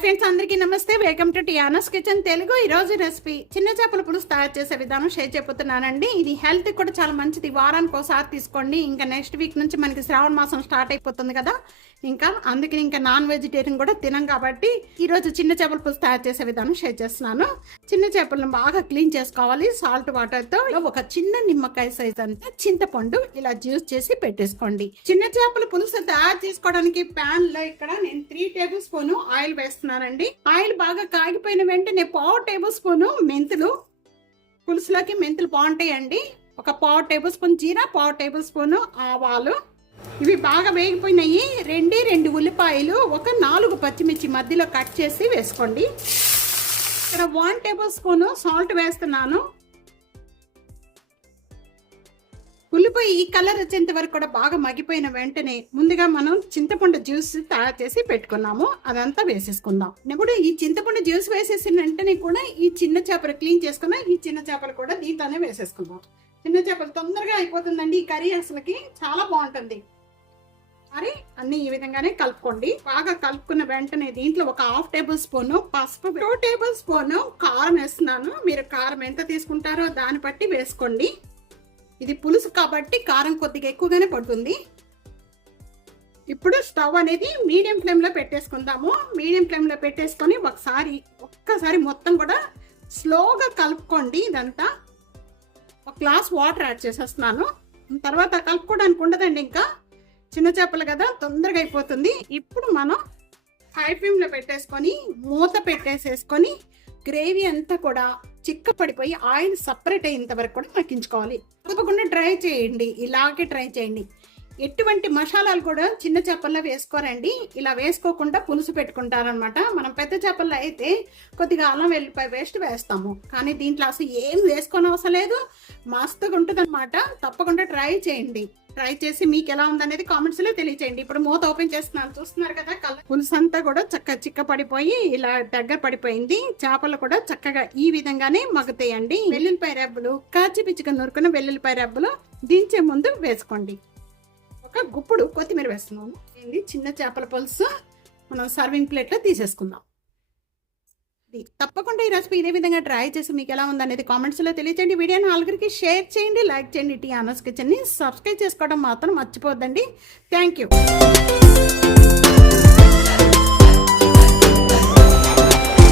Friends అందరికీ నమస్తే. Welcome to Tiana's kitchen Telugu. ఈరోజు రెసిపీ చిన్న చేపల పులుసు తయారు చేసే విధానం షేర్ చెబుతున్నానండి ఇది హెల్త్ కూడా చాలా మంచిది. వారానికి ఒకసారి తీసుకోండి. ఇంకా నెక్స్ట్ వీక్ నుంచి మనకి శ్రావణ మాసం స్టార్ట్ అయిపోతుంది కదా. ఇంకా అందుకని ఇంకా నాన్ వెజిటేరియన్ కూడా తినం కాబట్టి ఈరోజు చిన్న చేపల పులుసు తయారు చేసే విధానం షేర్ చేస్తున్నాను. చిన్న చేపలను బాగా క్లీన్ చేసుకోవాలి. సాల్ట్ వాటర్తో ఒక చిన్న నిమ్మకాయ సైజ్ అంతా చింతపండు ఇలా జ్యూస్ చేసి పెట్టేసుకోండి. చిన్న చేపల పులుసు తయారు చేసుకోవడానికి ప్యాన్లో ఇక్కడ నేను త్రీ టేబుల్ స్పూన్ ఆయిల్ వేస్తాను. వేస్తున్నానండి ఆయిల్ బాగా కాగిపోయిన వెంటనే పావు టేబుల్ స్పూన్ మెంతులు పులుసులోకి మెంతులు బాగుంటాయండి. ఒక పావు టేబుల్ స్పూన్ జీరా పావు టేబుల్ స్పూన్ ఆవాలు. ఇవి బాగా వేగిపోయినాయి. రెండు రెండు ఉల్లిపాయలు ఒక నాలుగు పచ్చిమిర్చి మధ్యలో కట్ చేసి వేసుకోండి. ఇక్కడ వన్ టేబుల్ స్పూన్ సాల్ట్ వేస్తున్నాను. ఉల్లిపాయ ఈ కలర్ వచ్చేంత వరకు కూడా బాగా మగ్గిపోయిన వెంటనే ముందుగా మనం చింతపండు జ్యూస్ తయారు చేసి పెట్టుకున్నాము. అదంతా వేసేసుకుందాం. ఇప్పుడు ఈ చింతపండు జ్యూస్ వేసేసిన వెంటనే కూడా ఈ చిన్న చేపలు క్లీన్ చేసుకున్న ఈ చిన్న చేపలు కూడా దీంట్లోనే వేసేసుకుందాం. చిన్న చేపలు తొందరగా అయిపోతుందండి. ఈ కర్రీ అసలుకి చాలా బాగుంటుంది. మరి అన్ని ఈ విధంగానే కలుపుకోండి. బాగా కలుపుకున్న వెంటనే దీంట్లో ఒక హాఫ్ టేబుల్ స్పూన్ పసుపు టూ టేబుల్ స్పూన్ కారం వేస్తున్నాను. మీరు కారం ఎంత తీసుకుంటారో దాన్ని బట్టి వేసుకోండి. ఇది పులుసు కాబట్టి కారం కొద్దిగా ఎక్కువగానే పడుతుంది. ఇప్పుడు స్టవ్ అనేది మీడియం ఫ్లేమ్లో పెట్టేసుకుందాము. మీడియం ఫ్లేమ్లో పెట్టేసుకొని ఒకసారి ఒక్కసారి మొత్తం కూడా స్లోగా కలుపుకోండి ఇదంతా. ఒక గ్లాస్ వాటర్ యాడ్ చేసేస్తున్నాను. తర్వాత కలుపుకోవడానికి ఉండదండి ఇంకా. చిన్న చేపలు కదా తొందరగా అయిపోతుంది. ఇప్పుడు మనం హై ఫ్లేమ్లో పెట్టేసుకొని మూత పెట్టేసేసుకొని గ్రేవీ అంతా కూడా చిక్క పడిపోయి ఆయిల్ సపరేట్ అయ్యేంత వరకు కూడా మగ్గించుకోవాలి. తప్పకుండా ట్రై చేయండి. ఇలాగే ట్రై చేయండి. ఎటువంటి మసాలాలు కూడా చిన్న చేపల్లో వేసుకోరండి. ఇలా వేసుకోకుండా పులుసు పెట్టుకుంటారనమాట మనం పెద్ద చేపల్లో అయితే కొద్దిగా అల్లం వెల్లిపాయ వేస్ట్ వేస్తాము. కానీ దీంట్లో అసలు ఏం వేసుకోనవసరం లేదు. మస్తుగా ఉంటుంది తప్పకుండా ట్రై చేయండి. ట్రై చేసి మీకు ఎలా ఉందనేది కామెంట్స్లో తెలియచేయండి. ఇప్పుడు మూత ఓపెన్ చేస్తున్నాను. చూస్తున్నారు కదా కలర్ పులుసు అంతా కూడా చక్క చిక్క పడిపోయి ఇలా దగ్గర పడిపోయింది. చేపలు కూడా చక్కగా ఈ విధంగానే మగ్గుతాయండి. వెల్లుల్లిపాయ రెబ్బలు కాచి పిచ్చిగా నూరుకున్న వెల్లుల్లిపాయ రెబ్బలు దించే ముందు వేసుకోండి. ఒక గుప్పుడు కొత్తిమీర వేస్తున్నాము చిన్న చేపల పులుసు. మనం సర్వింగ్ ప్లేట్లో తీసేసుకుందాం. తప్పకుండా ఈ రెసిపీ ఇదే విధంగా ట్రై చేసి మీకు ఎలా ఉందనేది కామెంట్స్లో తెలియచేయండి. వీడియోని నాలుగురికి షేర్ చేయండి లైక్ చేయండి. టీ అనస్ కిచెన్ని సబ్స్క్రైబ్ చేసుకోవడం మాత్రం మర్చిపోద్దండి. Thank you.